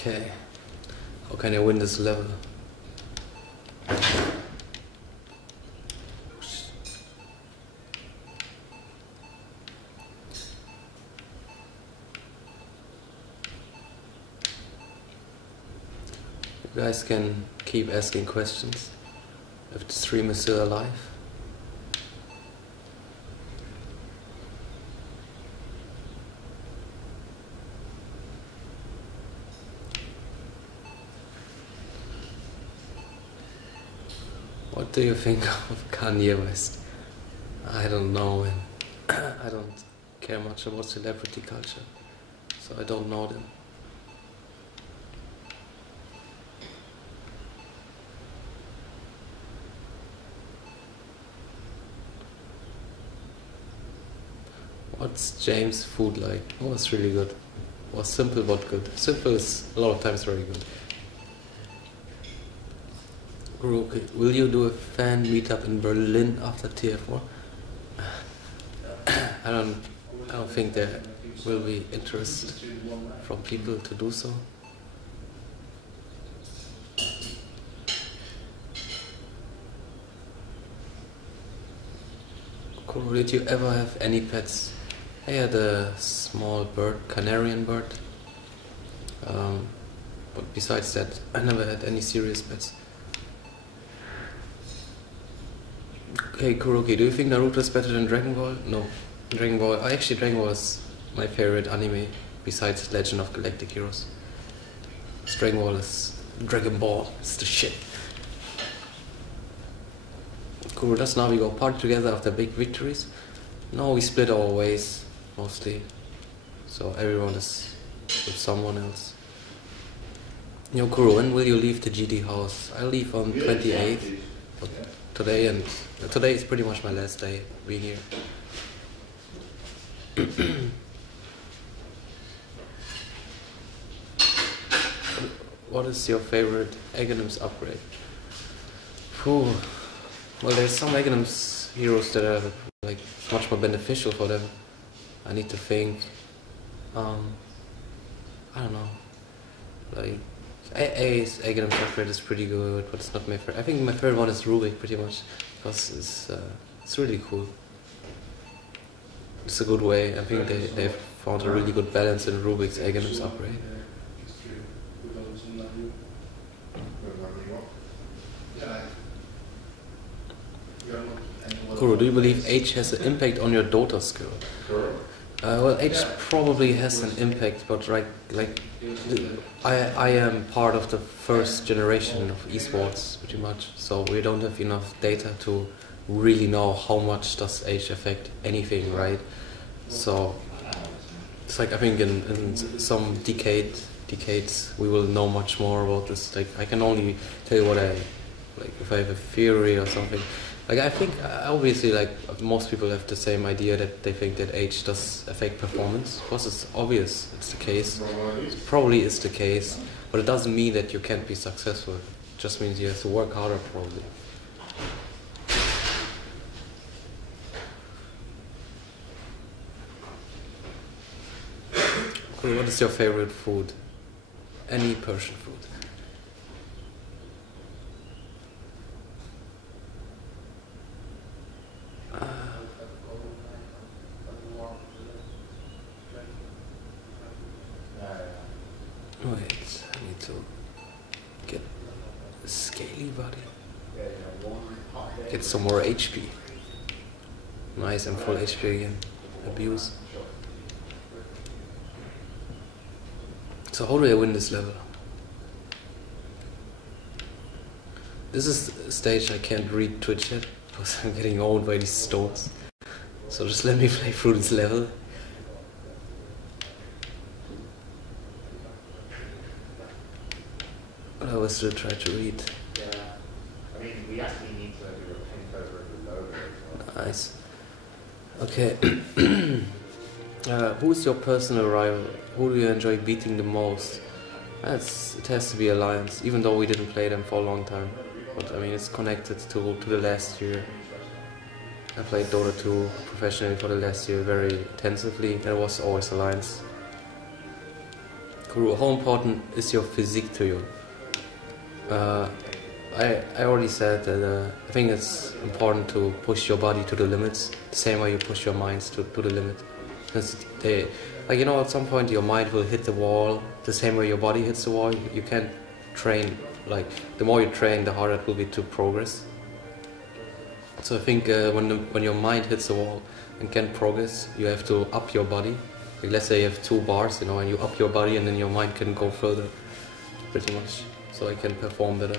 Okay, how can I win this level? You guys can keep asking questions if the stream is still alive. What do you think of Kanye West? I don't know, and I don't care much about celebrity culture, so I don't know them. What's James' food like? Oh, it's really good. Was simple but good. Simple is a lot of times very good. Kuroky, will you do a fan meetup in Berlin after TF4? I don't think there will be interest from people to do so. Kuro, did you ever have any pets? I had a small bird, Canarian bird. But besides that, I never had any serious pets. Okay, Kuroky, do you think Naruto is better than Dragon Ball? No. Dragon Ball, actually Dragon Ball is my favorite anime, besides Legend of Galactic Heroes. Dragon Ball is the shit. Cool, let's now we go party together after big victories. No, we split our ways, mostly. So everyone is with someone else. Yo, Kuro, when will you leave the GD house? I leave on 28th. Today, and today is pretty much my last day being here. What is your favorite Aghanim's upgrade? Whew. Well, there's some Aghanim's heroes that are like much more beneficial for them. I need to think. I don't know. Like AA's Aghanim's upgrade is pretty good, but it's not my favorite. I think my favorite one is Rubik, pretty much, because it's really cool. It's a good way. I think they've found a really good balance in Rubik's Aghanim's upgrade. Kuro, do you believe age has an impact on your Dota skill? Well, age probably has an impact, but I am part of the first generation of esports, pretty much. So we don't have enough data to really know how much does age affect anything, right? So it's like I think in some decades we will know much more about this. Like I can only tell you what if I have a theory or something. Like I think obviously like most people have the same idea that they think that age does affect performance. Of course it's obvious it's the case. It probably is the case, but it doesn't mean that you can't be successful. It just means you have to work harder probably. Cool. What is your favorite food? Any Persian food? Wait, I need to get a scaly body. Get some more HP. Nice, I'm full HP again. Abuse. So how do I win this level? This is a stage I can't read Twitch yet, because I'm getting owned by these stones. So just let me play through this level. I will still try to read. Yeah, I mean, we actually need to do a paint over the logo as well. Nice. Okay. Who is your personal rival? Who do you enjoy beating the most? It has to be Alliance, even though we didn't play them for a long time. But I mean, it's connected to the last year. I played Dota 2 professionally for the last year very intensively, and it was always Alliance. Kuro, how important is your physique to you? I already said that I think it's important to push your body to the limits, the same way you push your minds to the limit. Because they, like, you know, at some point your mind will hit the wall, the same way your body hits the wall. You can't train, like, the more you train, the harder it will be to progress. So I think when your mind hits the wall and can't progress, you have to up your body. Like, let's say you have 2 bars, you know, and you up your body, and then your mind can go further, pretty much, so I can perform better.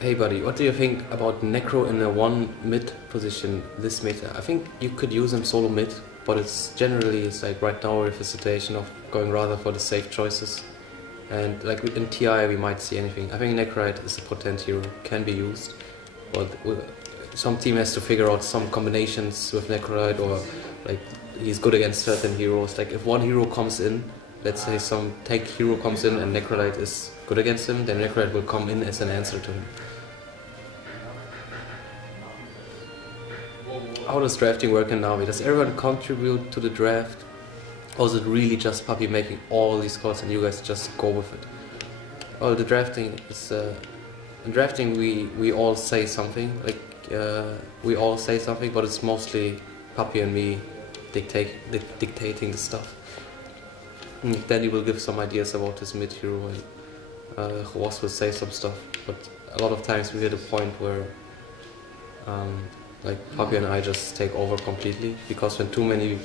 Hey buddy, what do you think about Necro in a 1 mid position this meta? I think you could use him solo mid, but it's like right now we have a situation of going rather for the safe choices. And like in TI we might see anything. I think Necrite is a potent hero, can be used, but some team has to figure out some combinations with Necrite, or like he's good against certain heroes. Like if one hero comes in, let's say some tank hero comes in and Necrite is good against him, then Necrite will come in as an answer to him. How does drafting work in Navi? Does everyone contribute to the draft? Or is it really just Puppy making all these calls and you guys just go with it? Well, the drafting is... in drafting we all say something, we all say something, but it's mostly Puppy and me dictating the stuff. Then he will give some ideas about his mid hero, and Ross will say some stuff, but a lot of times we hit a point where like Puppy and I just take over completely, because when too many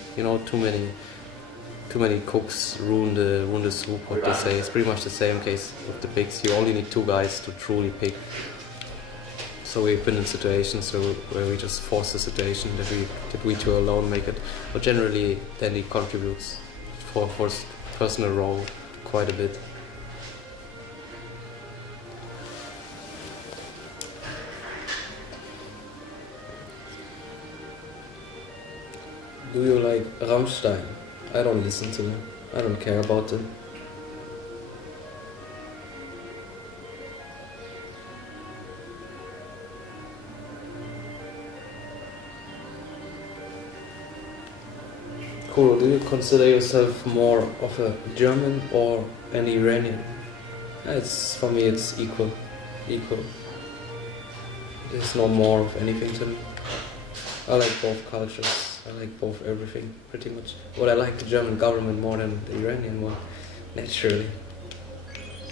cooks ruin the soup, what they say. It's pretty much the same case with the picks. You only need 2 guys to truly pick. So we've been in situations where we just force the situation that we 2 alone make it. But generally, Dandy contributes for his personal role quite a bit. Do you like Rammstein? I don't listen to them. I don't care about them. Kuro, do you consider yourself more of a German or an Iranian? For me it's equal. There's no more of anything to me. I like both cultures. I like both everything, pretty much. But I like the German government more than the Iranian one, naturally.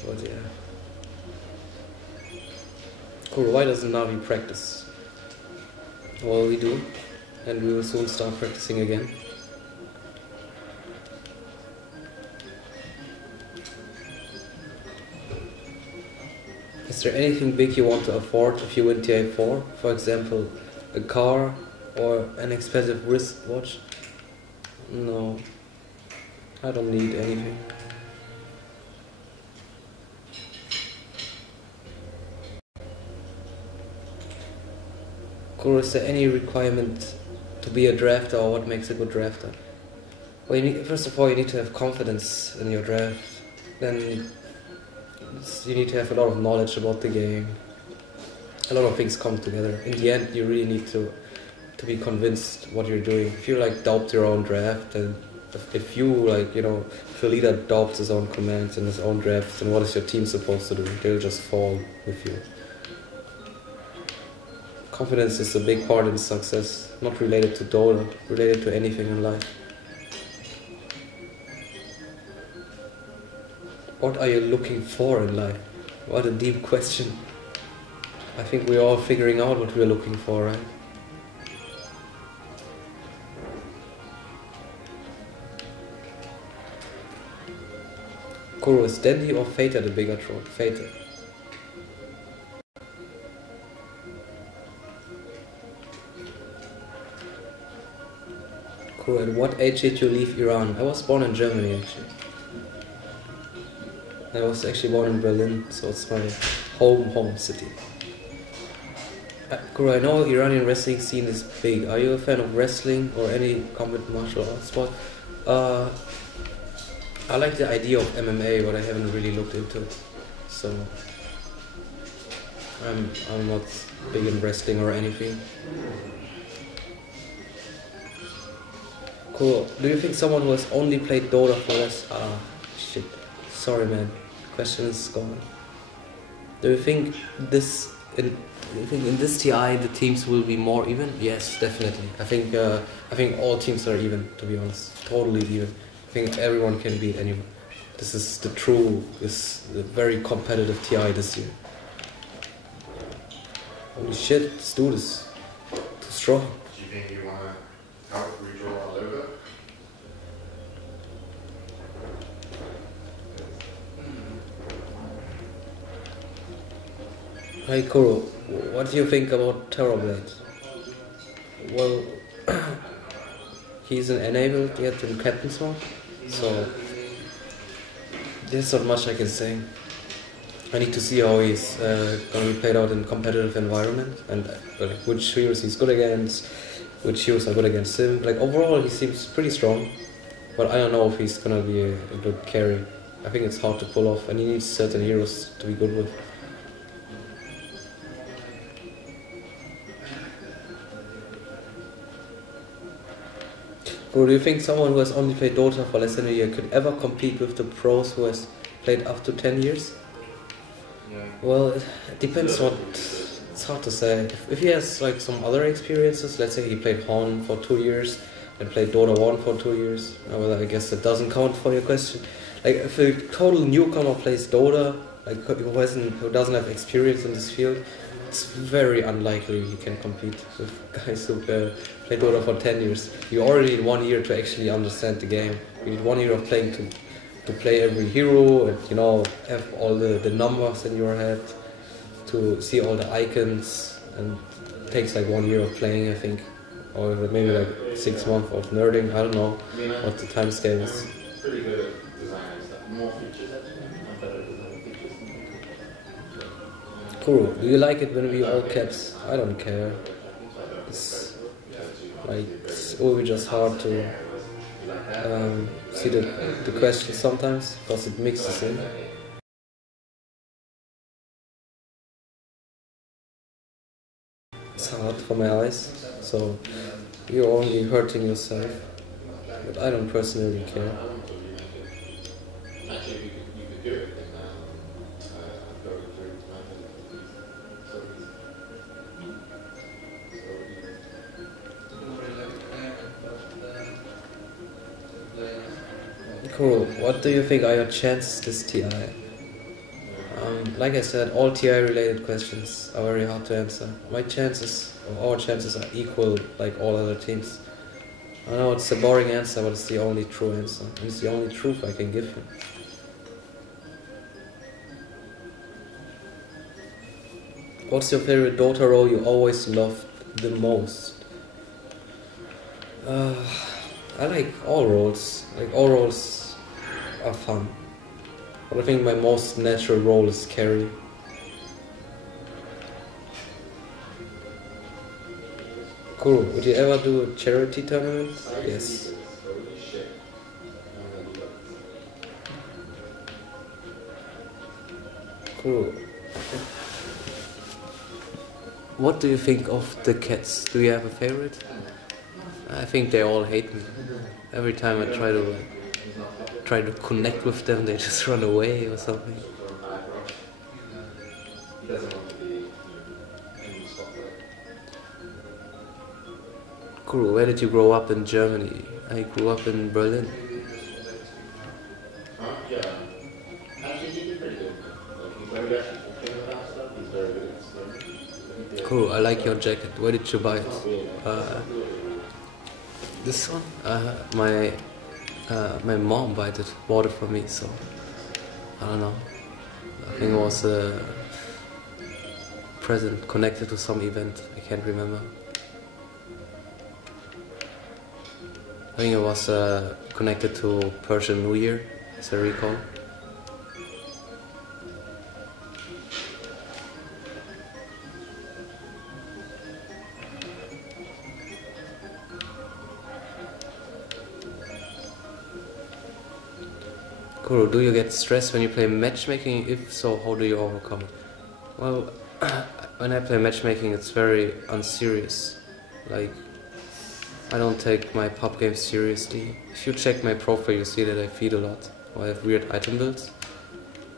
But yeah. Cool, why doesn't Navi practice? Well, we do, and we will soon start practicing again. Is there anything big you want to afford if you win TI4? For example, a car or an expensive wristwatch? No, I don't need anything. Kuro, is there any requirement to be a drafter, or what makes a good drafter? Well, first of all, you need to have confidence in your draft. Then you need to have a lot of knowledge about the game. A lot of things come together. In the end, you really need to be convinced what you're doing. If you doubt your own draft, and if you if your leader doubts his own commands and his own drafts, then what is your team supposed to do? They'll just fall with you. Confidence is a big part in success, not related to Dota, related to anything in life. What are you looking for in life? What a deep question. I think we're all figuring out what we're looking for, right? Kuro, is Dandy or Fater the bigger troll? Fater. Kuro, at what age did you leave Iran? I was born in Germany, actually. I was actually born in Berlin, so it's my home city. Kuro, I know Iranian wrestling scene is big. Are you a fan of wrestling or any combat martial arts sport? I like the idea of MMA, but I haven't really looked into it. So I'm not big in wrestling or anything. Cool. Do you think someone who has only played Dota for less... shit. Sorry, man. Question is gone. Do you think this... in this TI the teams will be more even? Yes, definitely. I think all teams are even, to be honest. Totally even. I think everyone can beat anyone. This is the very competitive TI this year. Holy shit, let's do this. Too strong. Do you think you want to help redraw our logo? Hi Kuro, what do you think about Terrorblade? Well, he's an enabled yet in Captain's Mode, so there's not much I can say. I need to see how he's gonna be played out in competitive environment and which heroes he's good against, which heroes are good against him. Like overall, he seems pretty strong, but I don't know if he's gonna be a good carry. I think it's hard to pull off, and he needs certain heroes to be good with. Bro, do you think someone who has only played Dota for less than a year could ever compete with the pros who has played up to 10 years? Yeah. Well, it depends what... It's hard to say. If he has like some other experiences, let's say he played Horn for 2 years and played Dota 1 for 2 years, well, I guess that doesn't count for your question. Like if a total newcomer plays Dota, like who doesn't have experience in this field, it's very unlikely he can compete with guys who play Dota for 10 years. You already need 1 year to actually understand the game. You need 1 year of playing to play every hero and, you know, have all the numbers in your head, to see all the icons, and it takes like 1 year of playing, I think, or maybe like 6 months of nerding. I don't know what the time scale is. Pretty good at designing stuff. More features actually. I'm better at designing features. Cool. Do you like it when we all caps? I don't care. It's like it will be just hard to see the questions sometimes because it mixes in. It's hard for my eyes, so you're only hurting yourself. But I don't personally care. Actually, you could do it in going through Cool. What do you think are your chances this TI? Like I said, all TI related questions are very hard to answer. My chances, or our chances, are equal like all other teams. I know it's a boring answer, but it's the only true answer. And it's the only truth I can give you. What's your favorite Dota role you always loved the most? I like all roles. Like all roles are fun. But I think my most natural role is carry. Cool. Would you ever do a charity tournament? Yes. Cool. What do you think of the cats? Do you have a favorite? I think they all hate me. Every time I try to connect with them, they just run away or something. Cool. Where did you grow up in Germany? I grew up in Berlin. Yeah. Actually, he did pretty good. He's very actually talking about stuff. He's very good at stuff. Cool. I like your jacket. Where did you buy it? This one? My mom bought it for me, so I don't know. I think it was a present connected to some event. I can't remember. I think it was connected to Persian New Year, as I recall. Cool. Do you get stressed when you play matchmaking? If so, how do you overcome it? Well, when I play matchmaking, it's very unserious. Like, I don't take my pub games seriously. If you check my profile, you see that I feed a lot. Or I have weird item builds,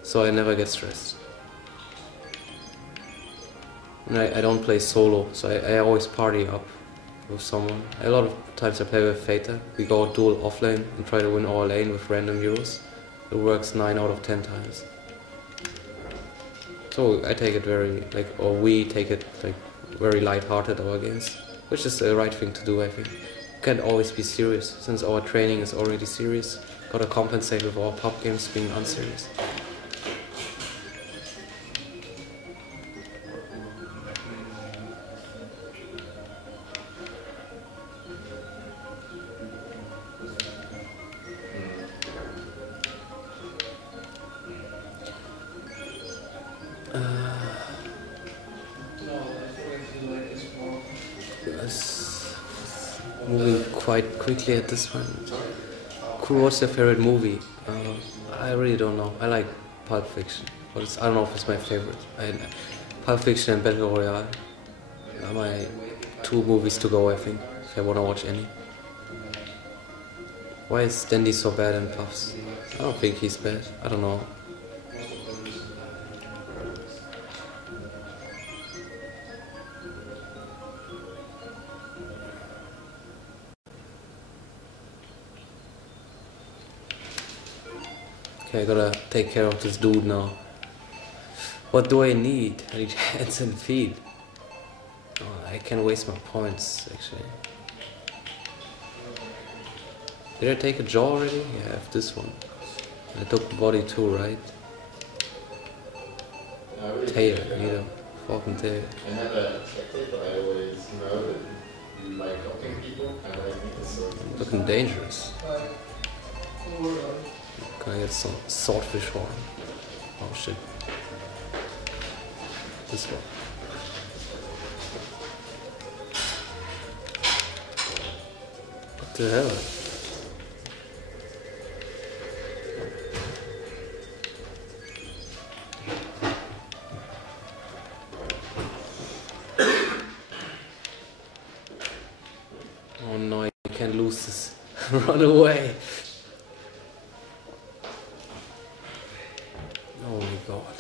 so I never get stressed. And I don't play solo, so I always party up with someone. A lot of times I play with Fata. We go dual offlane and try to win our lane with random heroes. It works 9 out of 10 times. So I take it we take it like very light-hearted, our games, which is the right thing to do, I think. Can't always be serious, since our training is already serious. Gotta compensate with our pub games being unserious. Moving quite quickly at this one. What's your favorite movie? I really don't know. I like Pulp Fiction, but I don't know if it's my favorite. Pulp Fiction and Battle Royale are my 2 movies to go, I think, if I want to watch any. Why is Dandy so bad in Puffs? I don't think he's bad. I don't know. Okay, I gotta take care of this dude now. What do I need? I need hands and feet. Oh, I can waste my points, actually. Did I take a jaw already? Yeah, I have this one. I took body too, right? Tail, I need a fucking tail. I never expected, but I always know that you like helping people, and I think it's so. Looking dangerous. Can I get some swordfish horn? Oh shit. This one. What the hell? Oh no, I can't lose this. Run away! Oh my god.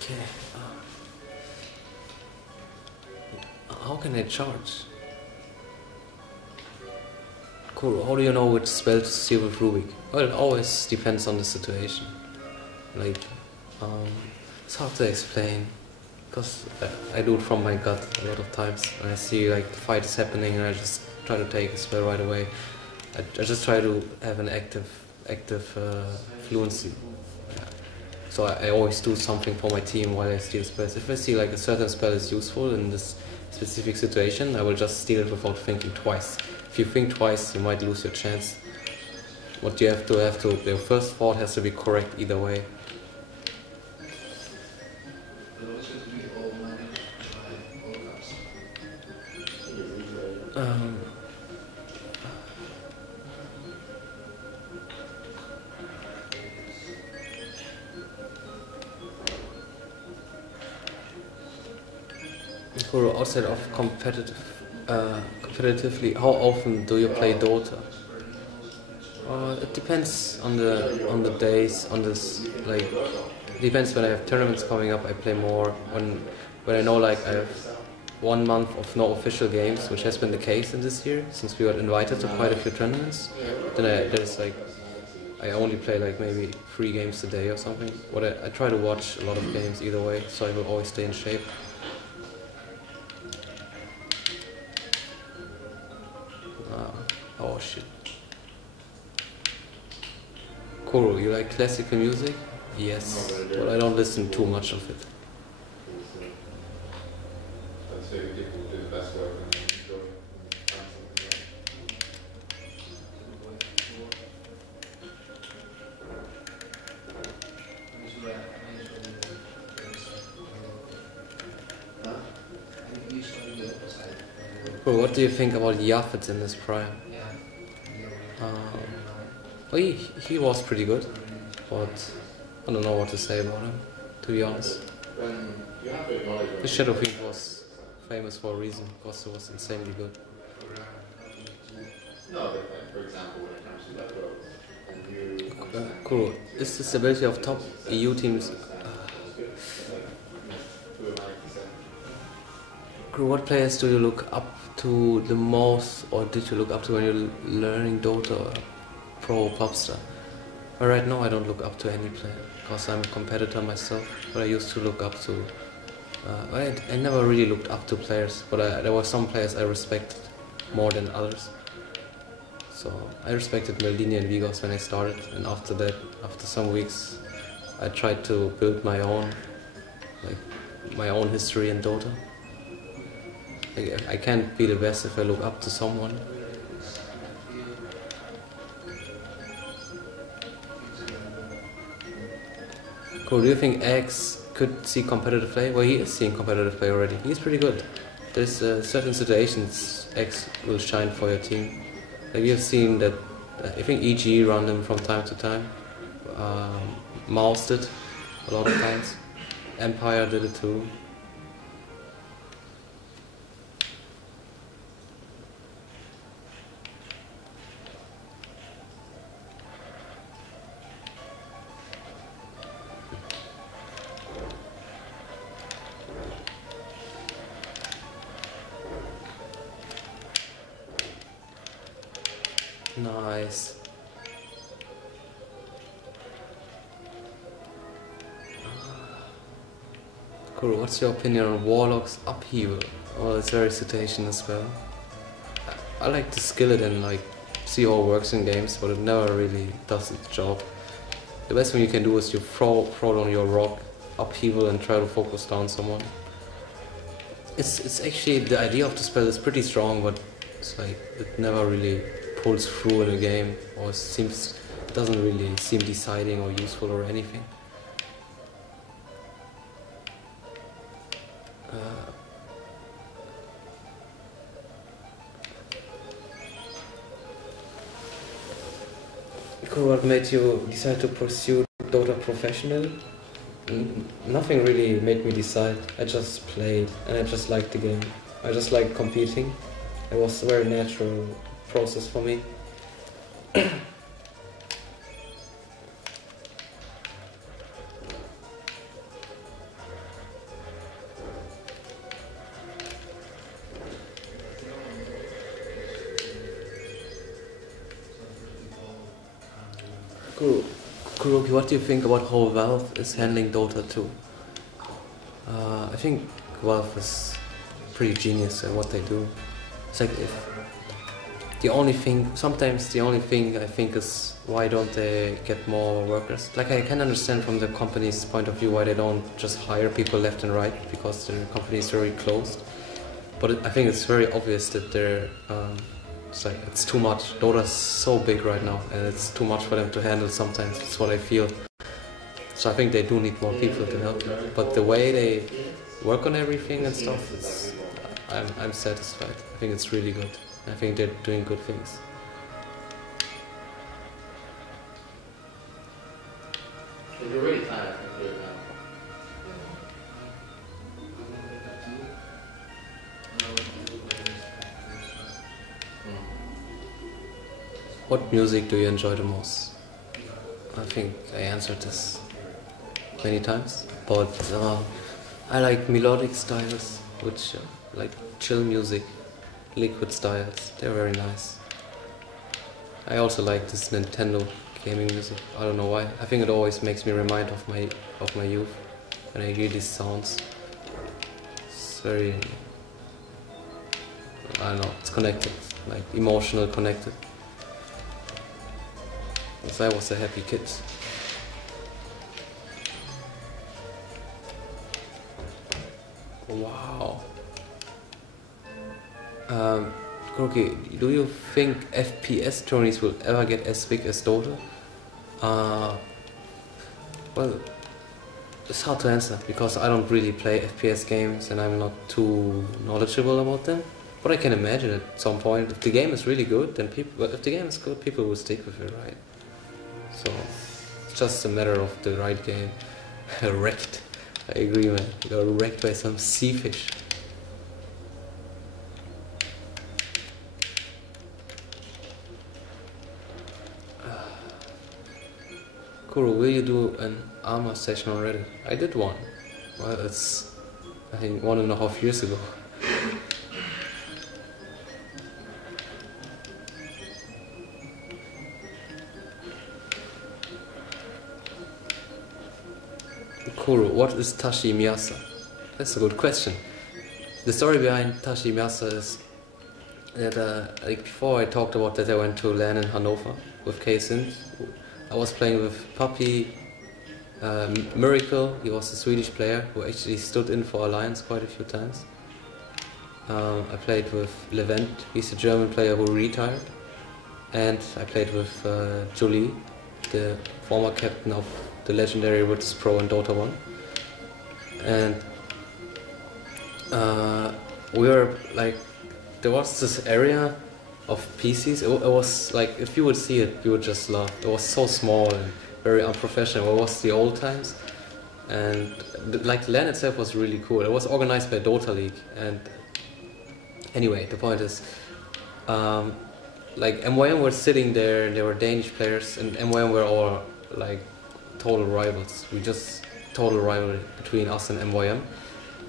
Okay. How can I charge? Cool. How do you know which spell to steal with Rubik? Well, it always depends on the situation. Like, it's hard to explain. Because I do it from my gut a lot of times. When I see like the fight is happening and I just try to take a spell right away. I just try to have an active fluency. Yeah. So I always do something for my team while I steal spells. If I see like a certain spell is useful in this specific situation, I will just steal it without thinking twice. If you think twice, you might lose your chance. What you have to, the first thought has to be correct either way. Outside of competitively, how often do you play Dota? It depends on the days. Like, it depends when I have tournaments coming up. I play more. When I know like I have 1 month of no official games, which has been the case in this year since we got invited to quite a few tournaments. Then I only play like maybe 3 games a day or something. I try to watch a lot of games either way, so I will always stay in shape. Oh shit. Kuro, you like classical music? Yes, but I don't listen too much of it. Kuro, what do you think about Yafet in his prime? Well, he was pretty good. but I don't know what to say about him, to be honest. You have to acknowledge The Shadow Fiend was famous for a reason, because it was insanely good. no, but like, for example, when it comes to that growth, and you Cool. Is the stability of top EU teams? Cool. What players do you look up to the most, or did you look up to when you're learning Dota or Pro Popstar? Well, right now I don't look up to any player, because I'm a competitor myself, but I used to look up to... I never really looked up to players, but there were some players I respected more than others. So I respected Maldini and Vigos when I started, and after that, after some weeks, I tried to build my own history in Dota. I can't be the best if I look up to someone. Cool. Do you think X could see competitive play? Well, he is seeing competitive play already. He's pretty good. There's certain situations X will shine for your team. Like you've seen that, I think EG run him from time to time. Mouse did a lot of times. Empire did it too. Nice. Cool. What's your opinion on Warlock's upheaval? Well, it's very situational as well. I like to skill it and like see how it works in games, but it never really does its job. The best thing you can do is you throw down your rock, upheaval, and try to focus down someone. It's actually, the idea of the spell is pretty strong, but it's like it never really pulls through in a game, or it doesn't really seem deciding or useful or anything. Cool. What made you decide to pursue Dota professionally? Nothing really made me decide. I just played and I just liked the game. I just liked competing. It was a very natural process for me. Cool. Kuroky, what do you think about how Valve is handling Dota 2? I think Valve is pretty genius at what they do. It's like sometimes the only thing I think is, why don't they get more workers? Like, I can understand from the company's point of view why they don't just hire people left and right, because the company is very closed. But I think it's very obvious that it's too much. Dota's so big right now, and it's too much for them to handle sometimes. That's what I feel. So I think they do need more people to help them. But the way they work on everything and stuff, I'm satisfied. I think it's really good. I think they're doing good things. You're really tired, I can do it now. What music do you enjoy the most? I think I answered this many times, but I like melodic styles, which like chill music, liquid styles. They're very nice. I also like this Nintendo gaming music. I don't know why. I think it always makes me remind of my youth when I hear these sounds. It's very, I don't know. It's connected, like emotional connected. Because I was a happy kid. Wow. Kuroky, do you think FPS tourneys will ever get as big as Dota? Well, it's hard to answer because I don't really play FPS games and I'm not too knowledgeable about them. But I can imagine at some point, if the game is really good, then people will stick with it, right? So, It's just a matter of the right game. Wrecked. I agree, man. You got wrecked by some sea fish. Kuro, will you do an armor session on Reddit? I did one. Well, it's, I think, 1.5 years ago. Kuro, what is Tashi Miyasa? That's a good question. The story behind Tashi Miyasa is that like before I talked about that I went to LAN in Hannover with K-Synth. I was playing with Puppy, Miracle. He was a Swedish player who actually stood in for Alliance quite a few times. I played with Levent. He's a German player who retired. And I played with Jolie, the former captain of the legendary Virtus Pro in Dota 1. And we were like, there was this area of PCs. It was like, if you would see it, you would just laugh. It was so small and very unprofessional. It was the old times. And like the LAN itself was really cool. It was organized by Dota League. And anyway, the point is, like MYM were sitting there and there were Danish players, and MYM were all like total rivals. We just total rivalry between us and MYM.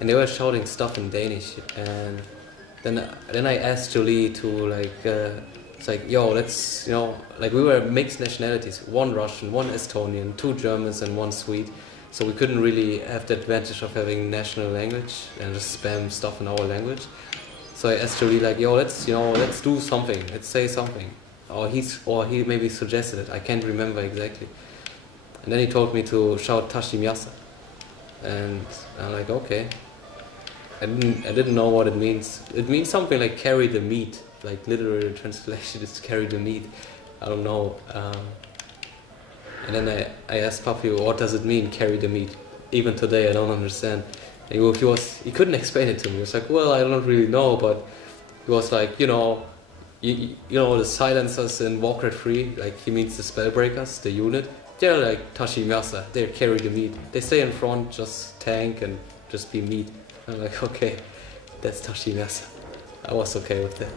And they were shouting stuff in Danish. And then I asked Jolie to like, it's like, yo, let's, you know, like we were mixed nationalities, one Russian, one Estonian, 2 Germans and 1 Swede. So we couldn't really have the advantage of having national language and just spam stuff in our language. So I asked Jolie like, yo, let's, you know, let's do something, let's say something. Or he maybe suggested it, I can't remember exactly. And then he told me to shout Tashi Miyasa. And I'm like, okay. I didn't know what it means. It means something like carry the meat. Like literary translation is carry the meat. I don't know. And then I asked Papi, what does it mean, carry the meat? Even today I don't understand. And he couldn't explain it to me. He was like, well, I don't really know, but he was like, you know the silencers in Warcraft 3, like he means the spellbreakers, the unit. They're like Tashi Miyasa, they carry the meat. They stay in front, just tank and just be meat. I'm like, okay, that's Tashi Miyasa. I was okay with that.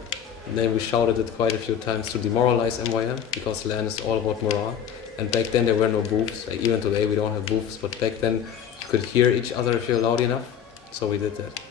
And then we shouted it quite a few times to demoralize MYM, because LAN is all about morale. And back then there were no booths, like even today we don't have booths, but back then you could hear each other if you're loud enough, so we did that.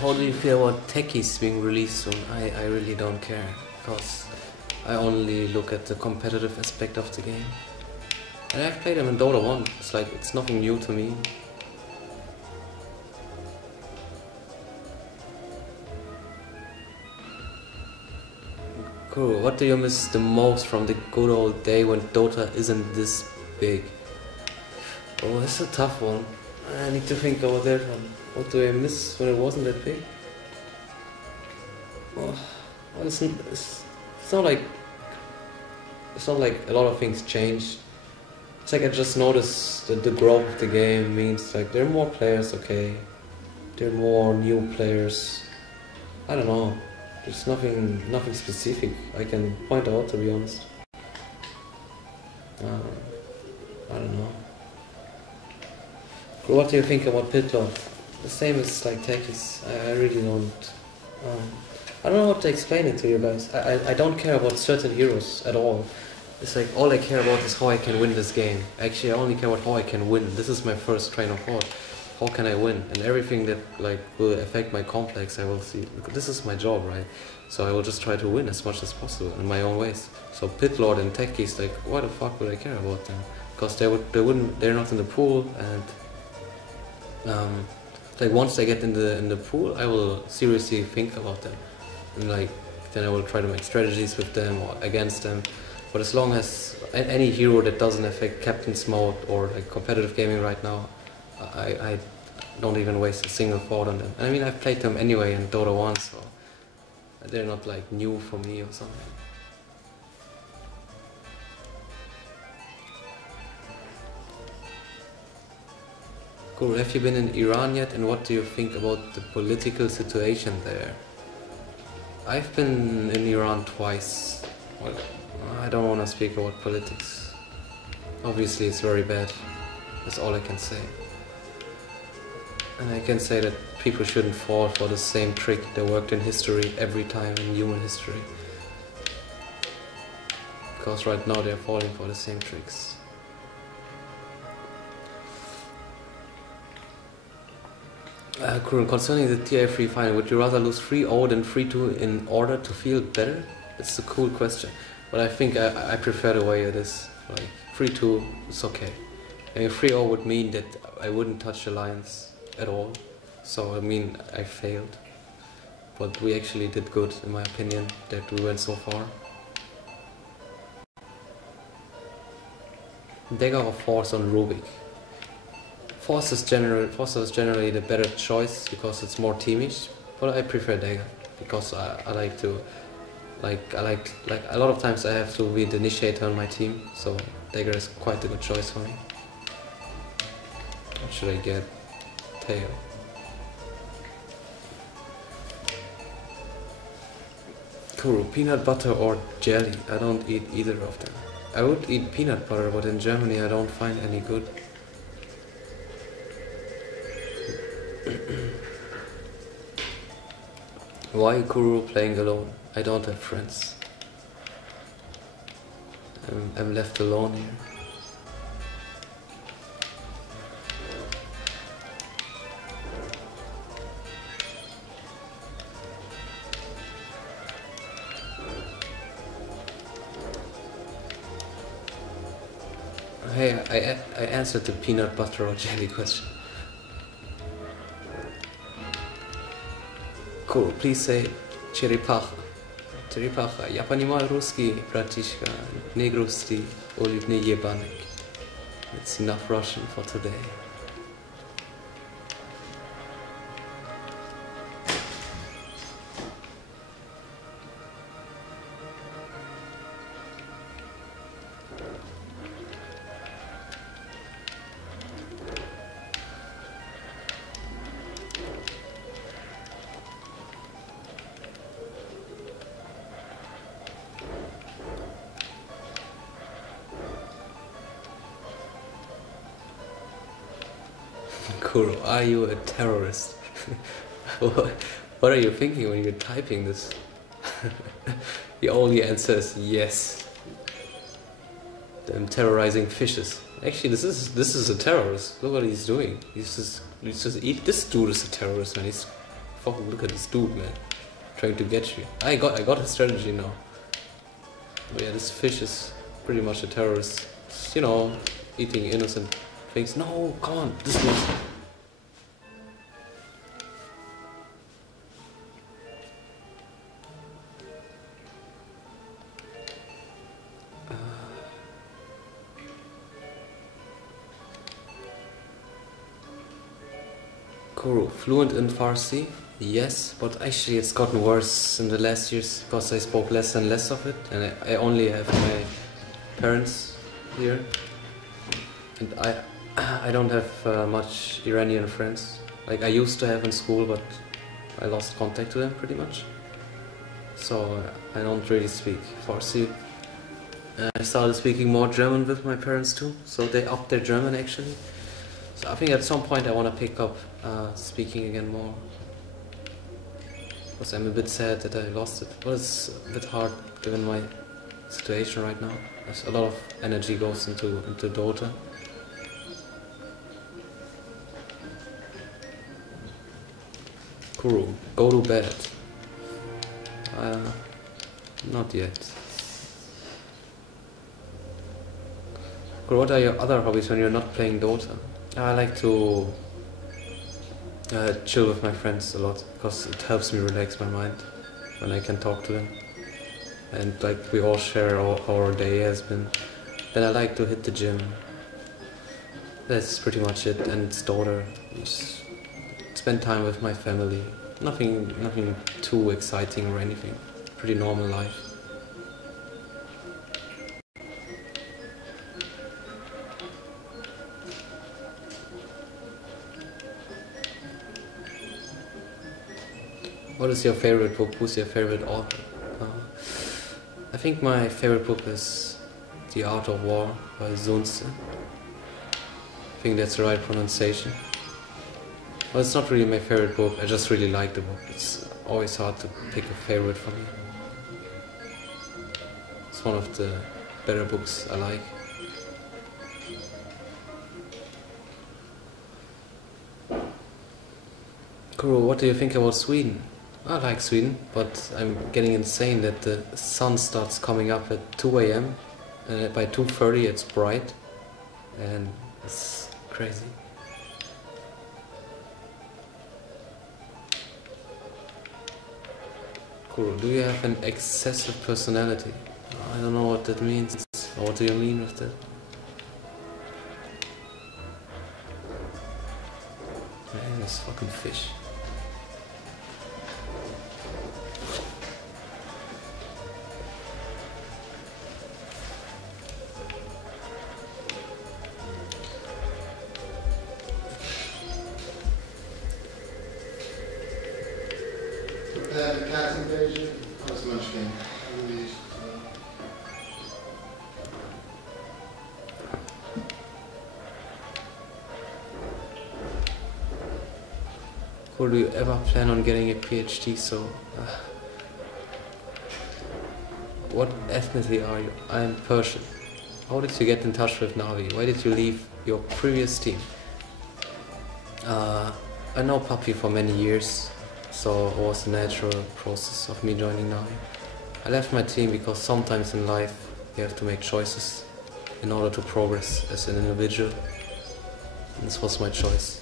How do you feel about techies being released soon? I really don't care, because I only look at the competitive aspect of the game. And I've played them in Dota 1, it's like, it's nothing new to me. Cool, what do you miss the most from the good old day when Dota isn't this big? Oh, that's a tough one. I need to think about that one. What do I miss when it wasn't that big? Well, it's not like a lot of things changed. It's like I just noticed that the growth of the game means like there are more players, okay. There are more new players. I don't know. There's nothing specific I can point out, to be honest. I don't know. What do you think about Pitlock? The same as like techies. I really don't. I don't know how to explain it to you guys. I don't care about certain heroes at all. It's like all I care about is how I can win this game. Actually, I only care about how I can win. This is my first train of thought. how can I win? And everything that like will affect my complex, I will see. This is my job, right? So I will just try to win as much as possible in my own ways. So Pit Lord and Techies, like, why the fuck would I care about them? Because they're not in the pool, and like once they get in the pool, I will seriously think about them, and like then I will try to make strategies with them or against them. But as long as any hero that doesn't affect Captain's mode or like competitive gaming right now, I don't even waste a single thought on them. And I mean, I've played them anyway in Dota 1, so they're not like new for me or something. Cool, have you been in Iran yet, and what do you think about the political situation there? I've been in Iran twice. Well, I don't want to speak about politics. Obviously it's very bad, that's all I can say. And I can say that people shouldn't fall for the same trick that worked in history every time in human history. Because right now they're falling for the same tricks. Concerning the TI3 final, would you rather lose 3-0 than 3-2 in order to feel better? It's a cool question. But I think I prefer the way it is. Like 3-2, it's okay. I mean, 3-0 would mean that I wouldn't touch the Lions at all. So I mean, I failed. But we actually did good, in my opinion, that we went so far. Dagger or Force on Rubik? Force is generally the better choice because it's more teamish, but I prefer Dagger because I like to, like a lot of times I have to be the initiator on my team, so Dagger is quite a good choice for me. What should I get? Tail. Cool. Peanut butter or jelly? I don't eat either of them. I would eat peanut butter, but in Germany I don't find any good. Why Kuro playing alone? I don't have friends. I'm left alone here. Hey, I answered the peanut butter or jelly question. Cool, please say черепаха. Черепаха. Я понимаю русский, братишка. Не грусти, улыбни ебаник. It's enough Russian for today. Kuro, are you a terrorist? What are you thinking when you're typing this? The only answer is yes. I'm terrorizing fishes. Actually, this is a terrorist. Look what he's doing. He's just eat. This dude is a terrorist, man. He's fucking look at this dude, man. Trying to get you. I got a strategy now. But yeah, this fish is pretty much a terrorist. You know, eating innocent things. No, come on, this one. Kuro, fluent in Farsi? Yes, but actually it's gotten worse in the last years because I spoke less and less of it, and I only have my parents here, and I don't have much Iranian friends. Like I used to have in school, but I lost contact to them pretty much. So I don't really speak Farsi. I started speaking more German with my parents too, so they upped their German actually. So I think at some point I want to pick up speaking again more. Because I'm a bit sad that I lost it. But it's a bit hard given my situation right now. There's a lot of energy goes into Dota. Kuro, go to bed. Not yet. Kuro, what are your other hobbies when you're not playing Dota? I like to chill with my friends a lot, because it helps me relax my mind when I can talk to them. And like we all share how our day has been. Then I like to hit the gym. That's pretty much it. And it's Dota. Just spend time with my family. Nothing too exciting or anything. Pretty normal life. What is your favorite book? Who's your favorite author? I think my favorite book is The Art of War by Sun Tzu. I think that's the right pronunciation. Well, it's not really my favorite book, I just really like the book. It's always hard to pick a favorite for me. It's one of the better books I like. Kuro, what do you think about Sweden? I like Sweden, but I'm getting insane that the sun starts coming up at 2 AM and by 2:30 it's bright and it's crazy. Kuro, do you have an excessive personality? I don't know what that means. Or what do you mean with that? Man, this fucking fish. The cat invasion. That was Munchkin. Or do you ever plan on getting a PhD? What ethnicity are you? I'm Persian. How did you get in touch with Navi? Why did you leave your previous team? I know Papi for many years, so it was a natural process of me joining Navi. I left my team because sometimes in life you have to make choices in order to progress as an individual. And this was my choice.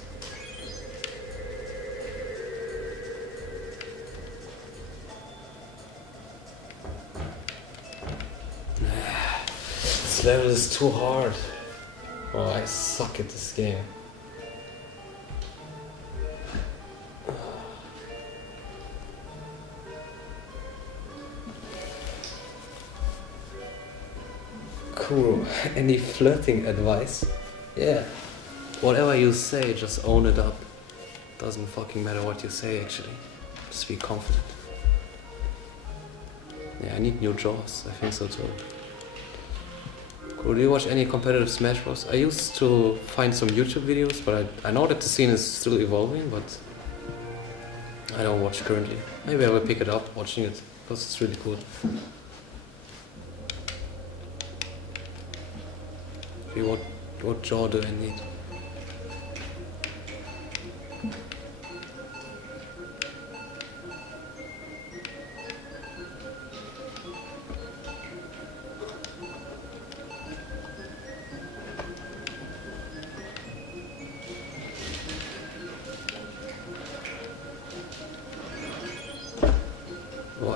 This level is too hard. Oh, I suck at this game. Cool. Any flirting advice? Yeah. Whatever you say, just own it up. Doesn't fucking matter what you say, actually. Just be confident. Yeah, I need new jaws. I think so too. Cool. Do you watch any competitive Smash Bros? I used to find some YouTube videos, but I know that the scene is still evolving, but I don't watch currently. Maybe I will pick it up, watching it, because it's really cool. What jaw do I need?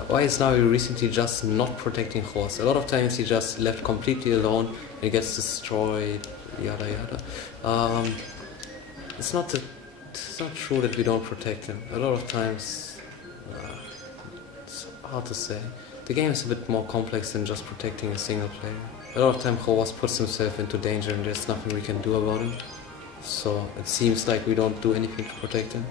Why is now he recently just not protecting horse? A lot of times he just left completely alone and he gets destroyed, yada yada. It's not true that we don't protect him. A lot of times, it's hard to say. The game is a bit more complex than just protecting a single player. A lot of time horse puts himself into danger and there's nothing we can do about him. So it seems like we don't do anything to protect him.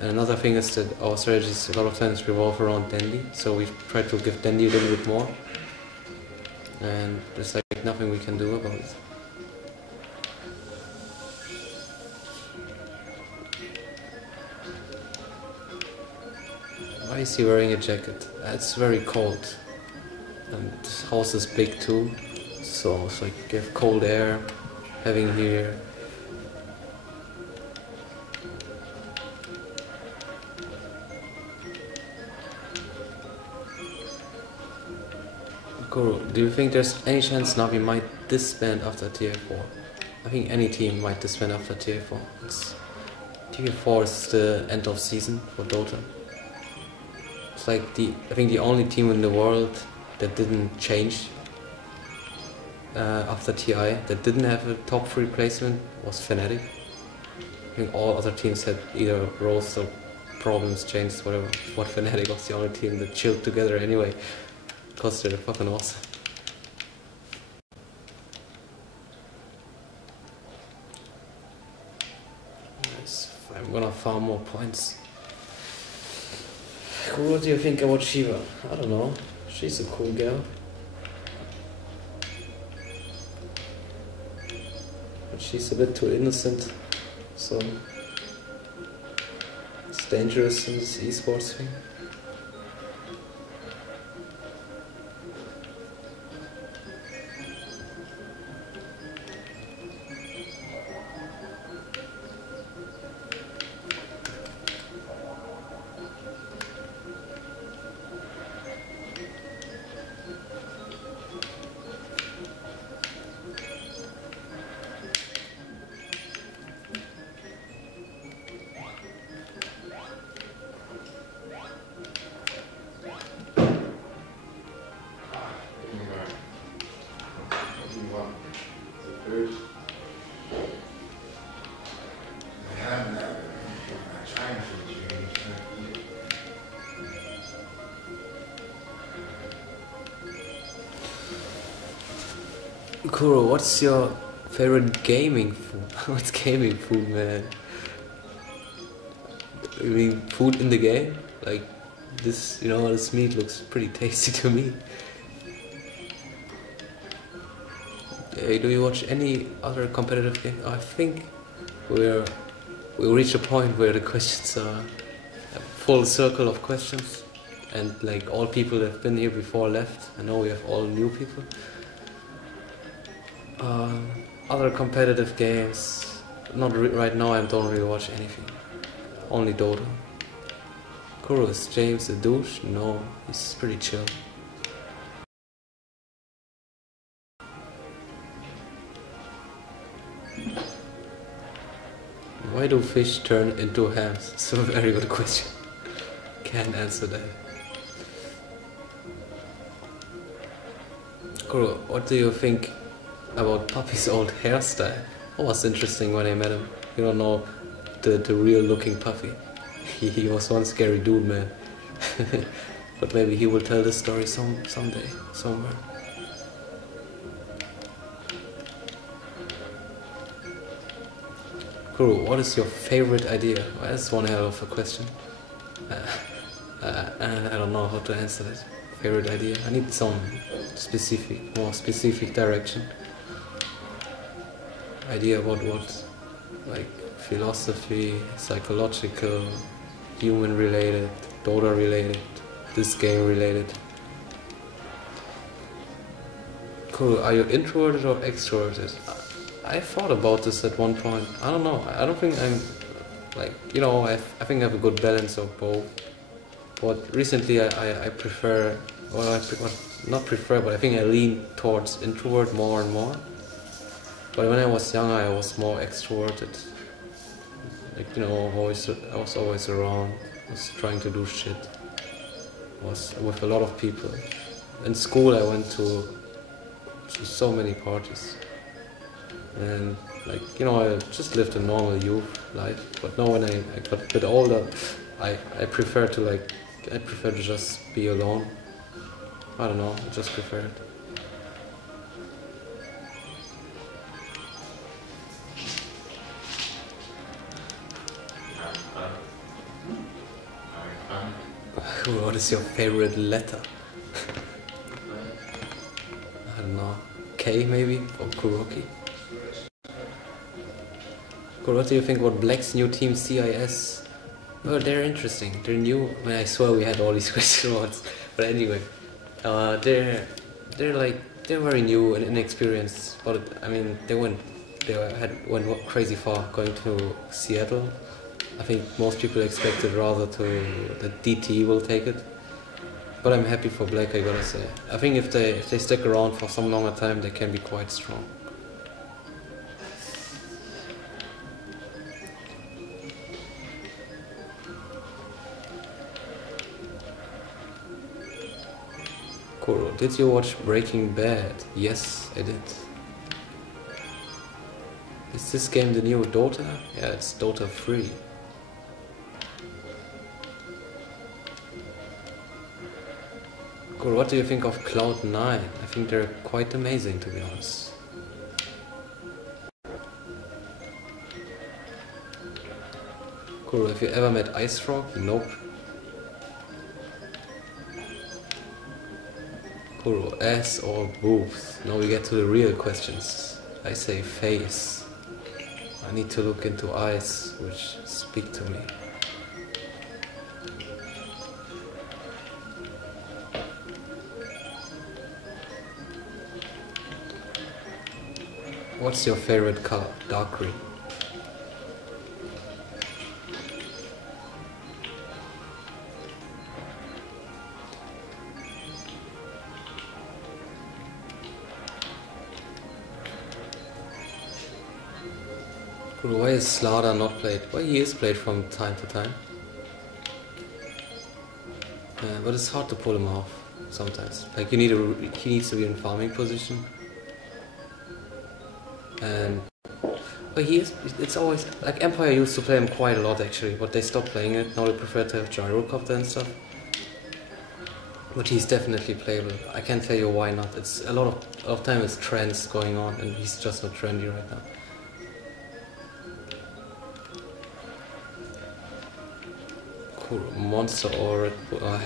And another thing is that our strategies a lot of times revolve around Dandy, so we try to give Dandy a little bit more. And there's like nothing we can do about it. Why is he wearing a jacket? It's very cold. And this house is big too, so it's like you have cold air, having here. Kuro, do you think there's any chance Navi might disband after Tier 4? I think any team might disband after Tier 4. Tier 4 is the end of season for Dota. It's like I think the only team in the world that didn't change after TI, that didn't have a top 3 placement, was Fnatic. I think all other teams had either roster problems, changed, whatever. But Fnatic was the only team that chilled together anyway, because they're fucking awesome. Nice. I'm gonna farm more points. What do you think about Shiva? I don't know. She's a cool girl. But she's a bit too innocent, so it's dangerous in this esports thing. Kuro, what's your favorite gaming food? What's gaming food, man? You mean food in the game? Like this, you know, this meat looks pretty tasty to me. Do you watch any other competitive game? I think we reached a point where the questions are a full circle of questions, and like all people that have been here before left. I know we have all new people. Other competitive games, not right now. I don't really watch anything. Only Dota. Kuro, is James a douche? No, he's pretty chill. Why do fish turn into hams? It's a very good question. Can't answer that. Kuro, what do you think about Puppy's old hairstyle? It was interesting when I met him. You don't know the real looking Puppy. He was one scary dude, man. But maybe he will tell this story someday, somewhere. Kuro, what is your favorite idea? Well, that's one hell of a question. I don't know how to answer that. Favorite idea? I need some more specific direction. Idea about what? Like philosophy, psychological, human related, Dota related, this game related. Cool, are you introverted or extroverted? I thought about this at one point. I don't know, I don't think I'm like, you know, I think I have a good balance of both. But recently I prefer, well, not prefer, but I think I lean towards introvert more and more. But when I was younger, I was more extroverted. Like, you know, I was always around, was trying to do shit. Was with a lot of people. In school, I went to so many parties. And, like, you know, I just lived a normal youth life. But now when I got a bit older, I prefer to just be alone. I don't know, I just prefer it. What is your favorite letter? I don't know. K maybe? Or Kuroky? What do you think about Black's new team CIS? Well, they're interesting. They're new. I mean, I swear we had all these questions once. But anyway, they're very new and inexperienced. But I mean, they went crazy far going to Seattle. I think most people expected rather that DT will take it. But I'm happy for Black, I gotta say. I think if they stick around for some longer time, they can be quite strong. Kuro, did you watch Breaking Bad? Yes, I did. Is this game the new Dota? Yeah, it's Dota 3. Kuro, what do you think of Cloud9? I think they're quite amazing, to be honest. Kuro, have you ever met Ice Frog? Nope. Kuro, ass or boobs? Now we get to the real questions. I say face. I need to look into eyes which speak to me. What's your favorite color? Dark green. Why is Slaughter not played? Well, he is played from time to time. But it's hard to pull him off sometimes. Like he needs to be in farming position. And but it's always like Empire used to play him quite a lot actually, but they stopped playing it. Now they prefer to have Gyrocopter and stuff. But he's definitely playable. I can't tell you why not. It's a lot of time it's trends going on, and he's just not trendy right now. Kuro, Monster or Red Bull. Oh,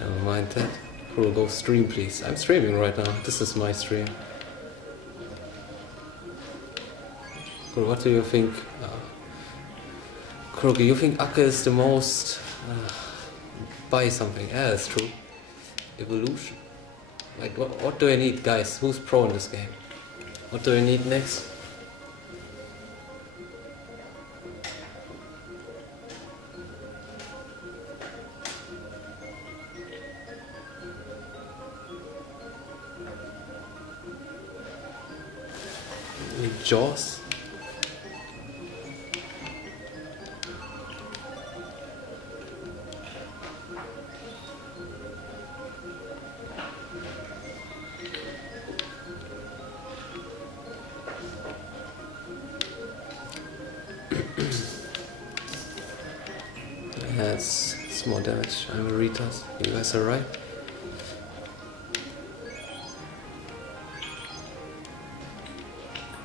never mind that. Kuro, go stream please. I'm streaming right now. This is my stream. Kuro, what do you think? Kuroky, you think Akka is the most... buy something. Yeah, that's true. Evolution. Like, what do I need, guys? Who's pro in this game? What do I need next? Jaws? Yeah, it's more damage. I'm a retard. You guys are right.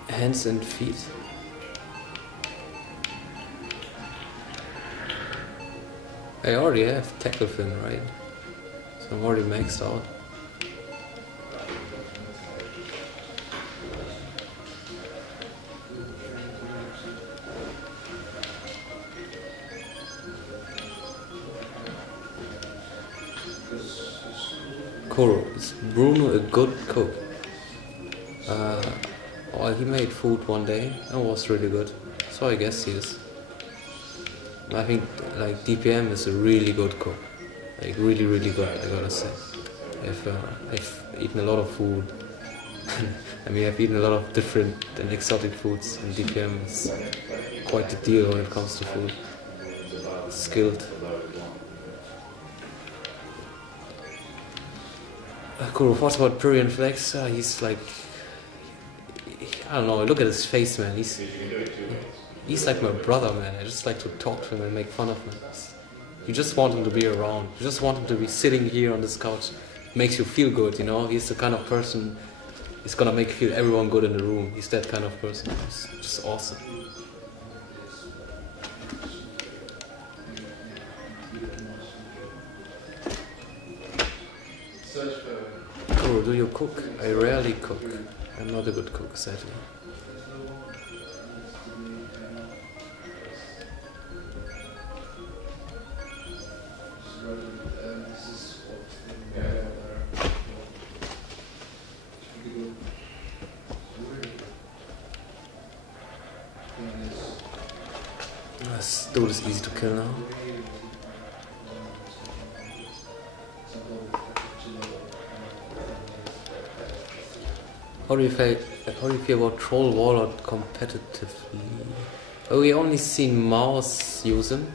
Hands and feet. I already have tackle fin, right? So I'm already maxed out. Kuro, is Bruno a good cook? Well, he made food one day and was really good, so I guess he is. I think like DPM is a really good cook, like really good, I gotta say. I've eaten a lot of food. I mean, I've eaten a lot of different and exotic foods, and DPM is quite the deal when it comes to food. Skilled. Kuro, what about Purian Flex? He's like, I don't know, look at his face, man. He's like my brother, man. I just like to talk to him and make fun of him. You just want him to be around. You just want him to be sitting here on this couch. Makes you feel good, you know? He's the kind of person, he's gonna make feel everyone good in the room. He's that kind of person. He's just awesome. Kuro, do you cook? I rarely cook. I'm not a good cook, sadly. This dude is easy to kill now. How do you feel? How do you feel about Troll Warlord competitively? Oh, we only seen Mouse use him.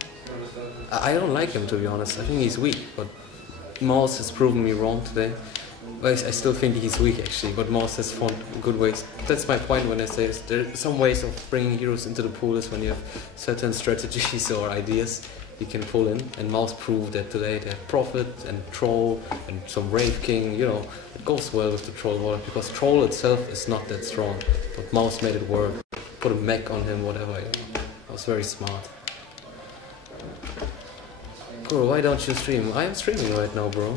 I don't like him, to be honest. I think he's weak, but Mouse has proven me wrong today. Well, I still think he's weak actually, but Mouse has found good ways. That's my point when I say this. There are some ways of bringing heroes into the pool is when you have certain strategies or ideas you can pull in, and Mouse proved that today. They have Prophet and Troll and some Wraith King, you know, it goes well with the Troll Warlord because Troll itself is not that strong, but Mouse made it work, put a mech on him, whatever, you know. That was very smart. Cool, why don't you stream? I am streaming right now, bro.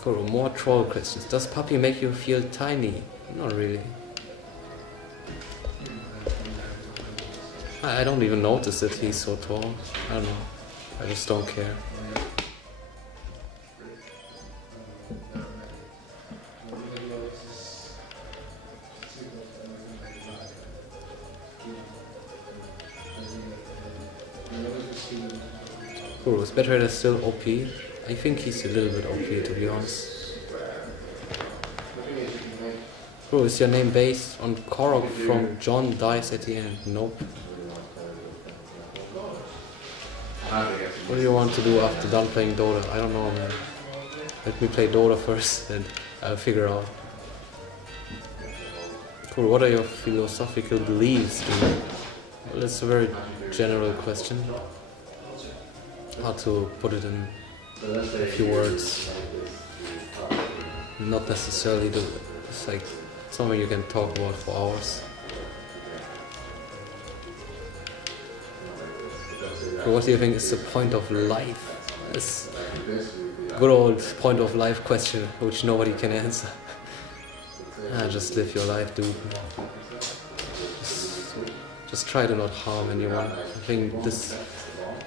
Cool, more troll questions. Does Puppy make you feel tiny? Not really. I don't even notice that he's so tall. I don't know. I just don't care. Kuro, is Betrayal still OP? I think he's a little bit OP, to be honest. Kuro, is your name based on Kuroky from John Dies at the End? Nope. What do you want to do after done playing Dota? I don't know, man. Let me play Dota first and I'll figure out. Cool, what are your philosophical beliefs? Well, that's a very general question. How to put it in a few words. Not necessarily it's like something you can talk about for hours. What do you think is the point of life? It's a good old point of life question which nobody can answer. Just live your life, dude. Just try to not harm anyone. I think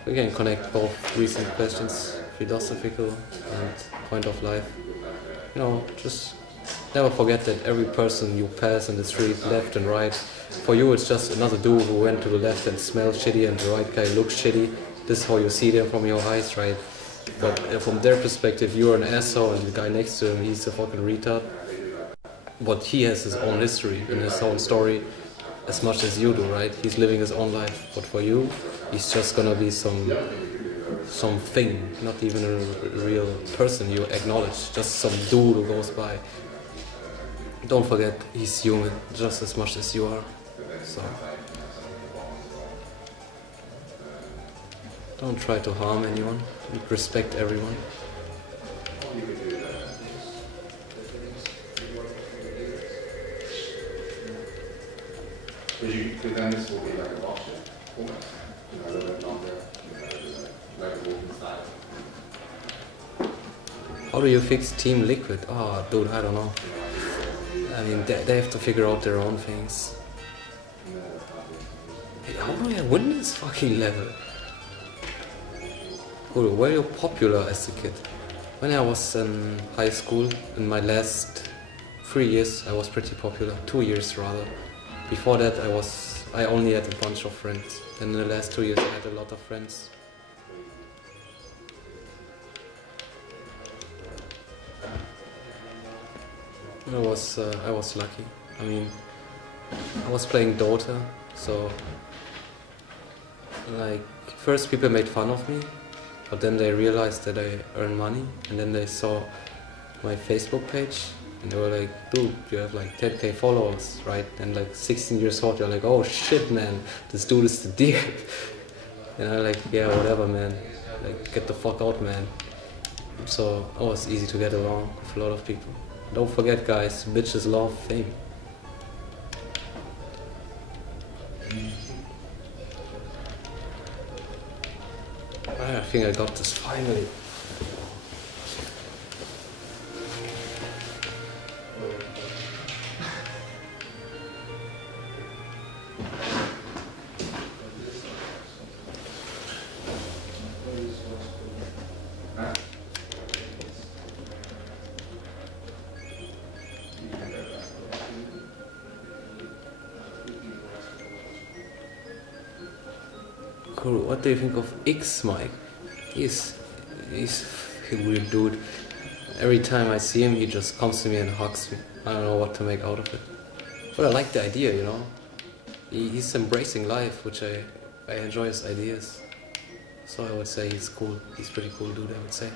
we can connect both recent questions, philosophical and point of life. You know, just never forget that every person you pass in the street, left and right, for you it's just another dude who went to the left and smells shitty and the right guy looks shitty. This is how you see them from your eyes, right? But from their perspective, you're an asshole and the guy next to him, he's a fucking retard. But he has his own history and his own story as much as you do, right? He's living his own life. But for you, he's just gonna be something, not even a real person you acknowledge, just some dude who goes by. Don't forget, he's human just as much as you are. So don't try to harm anyone. Respect everyone. Because then this will be like a option, almost. You know, a little bit longer, like a walking style. How do you fix Team Liquid? Oh, dude, I don't know. I mean, they have to figure out their own things. How do I win this fucking level? Cool, were you popular as a kid? When I was in high school, in my last 3 years, I was pretty popular. 2 years rather. Before that, I only had a bunch of friends. And in the last 2 years, I had a lot of friends. I was lucky. I mean, I was playing Dota, so like first people made fun of me, but then they realized that I earn money, and then they saw my Facebook page, and they were like, dude, you have like 10k followers, right? And like 16 years old, you're like, oh shit, man, this dude is the deal. And I'm like, yeah, whatever, man. Like, get the fuck out, man. So it was easy to get along with a lot of people. Don't forget, guys, bitches love fame. I think I got this finally. Cool. What do you think of X Mike? He's a weird dude. Every time I see him, he just comes to me and hugs me. I don't know what to make out of it. But I like the idea, you know. He's embracing life, which I enjoy his ideas. So I would say he's cool. He's pretty cool dude, I would say.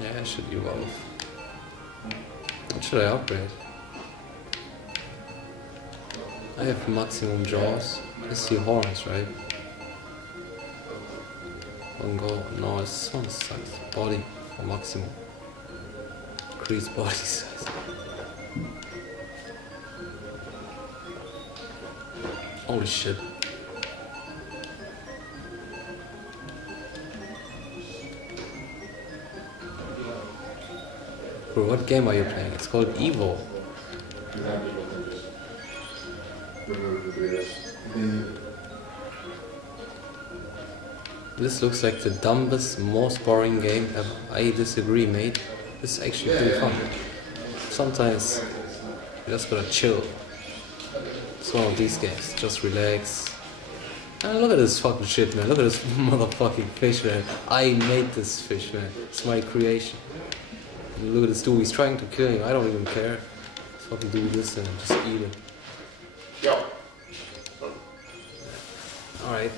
Yeah, I should evolve. What should I upgrade? I have maximum jaws. I see horns, right? One go. No, this one sucks. Body for maximum. Increase body size. Holy shit. Bro, what game are you playing? It's called Evo. This looks like the dumbest, most boring game ever. I disagree, mate. This is actually pretty fun. Sometimes you just gotta chill. It's one of these games. Just relax. And look at this fucking shit, man. Look at this motherfucking fish, man. I made this fish, man. It's my creation. Look at this dude, he's trying to kill him. I don't even care. Let's fucking do this and just eat it. Yo. Alright,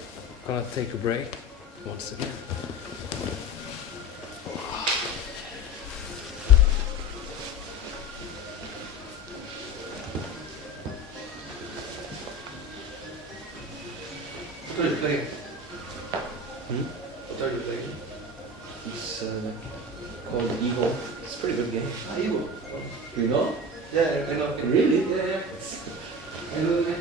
gonna take a break once again. What are you playing? Hmm? What are you playing? It's called Evo. It's a pretty good game. Evo. You know? Yeah, I know. Really? Yeah. I know, man.